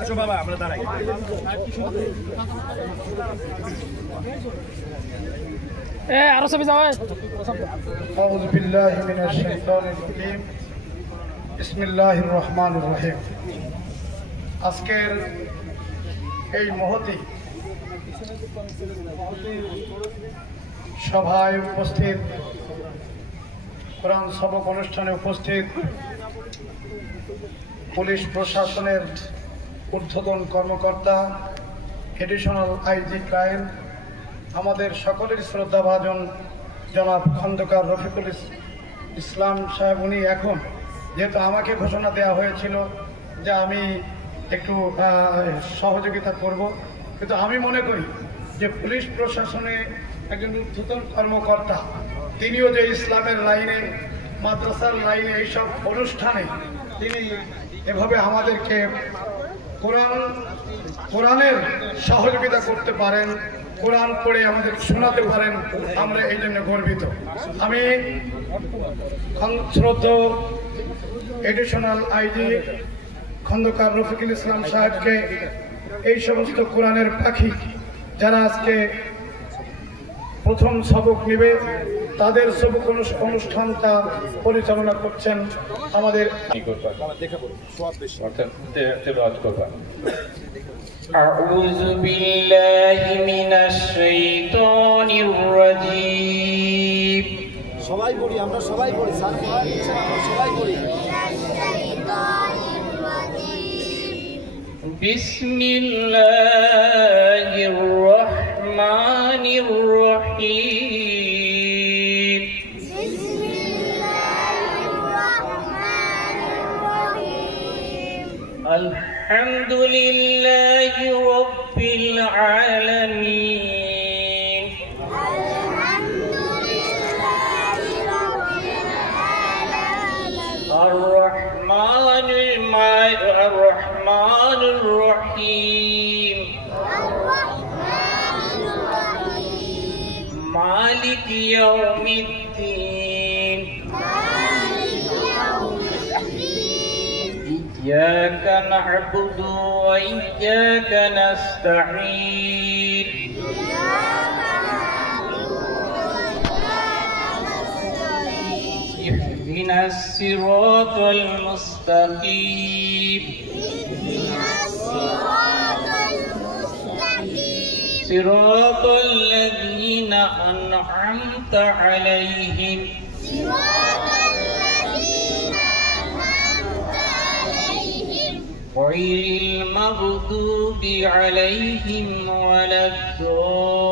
আচ্ছা বাবা আমরা দাঁড়াই। আরো সবই যাবে। আউযু বিল্লাহি মিনাশ শাইতানির রাজীম। বিসমিল্লাহির রহমানির রহিম। আজকের এই মহতী সভায় উপস্থিত, কোরআন সবক অনুষ্ঠানে উপস্থিত পুলিশ প্রশাসনের ঊর্ধ্বতন কর্মকর্তা, এডিশনাল আইজি ক্রাইম, আমাদের সকলের শ্রদ্ধাভাজন জনাব খন্দকার রফিকুল ইসলাম সাহেব, উনি এখন যেহেতু আমাকে ঘোষণা দেওয়া হয়েছিল যে আমি একটু সহযোগিতা করব, কিন্তু আমি মনে করি যে পুলিশ প্রশাসনে একজন ঊর্ধ্বতন কর্মকর্তা, তিনিও যে ইসলামের লাইনে, মাদ্রাসার লাইনে, এইসব অনুষ্ঠানে তিনি এভাবে আমাদেরকে কোরআনের সহযোগিতা করতে পারেন, কোরআন পড়ে আমাদের শোনাতে পারেন, আমরা এই জন্য গর্বিত। আমি শ্রদ্ধেয় এডিশনাল আইজি খন্দকার রফিকুল ইসলাম সাহেবকে, এই সমস্ত কোরআনের পাখি যারা আজকে প্রথম সবক নেবে, তাদের সবক অনুষ্ঠানটা পরিচালনা করছেন আমাদের আউযু বিল্লাহি মিনাশ শাইতানির রাজীম। সবাই পড়ি, আমরা সবাই পড়ি, স্যার আমরা সবাই পড়ি। বিসমিল্লাহির রহমানির রহিম। আলহামদুলিল্লাহি রাব্বিল আলামিন। আর-রহমানির রহিম। মালিকি ইয়াউমিদ্দিন। إياك نعبد وإياك نستعين. اهدنا الصراط المستقيم. صراط الذين أنعمت عليهم غير المغضوب عليهم ولا الضالين.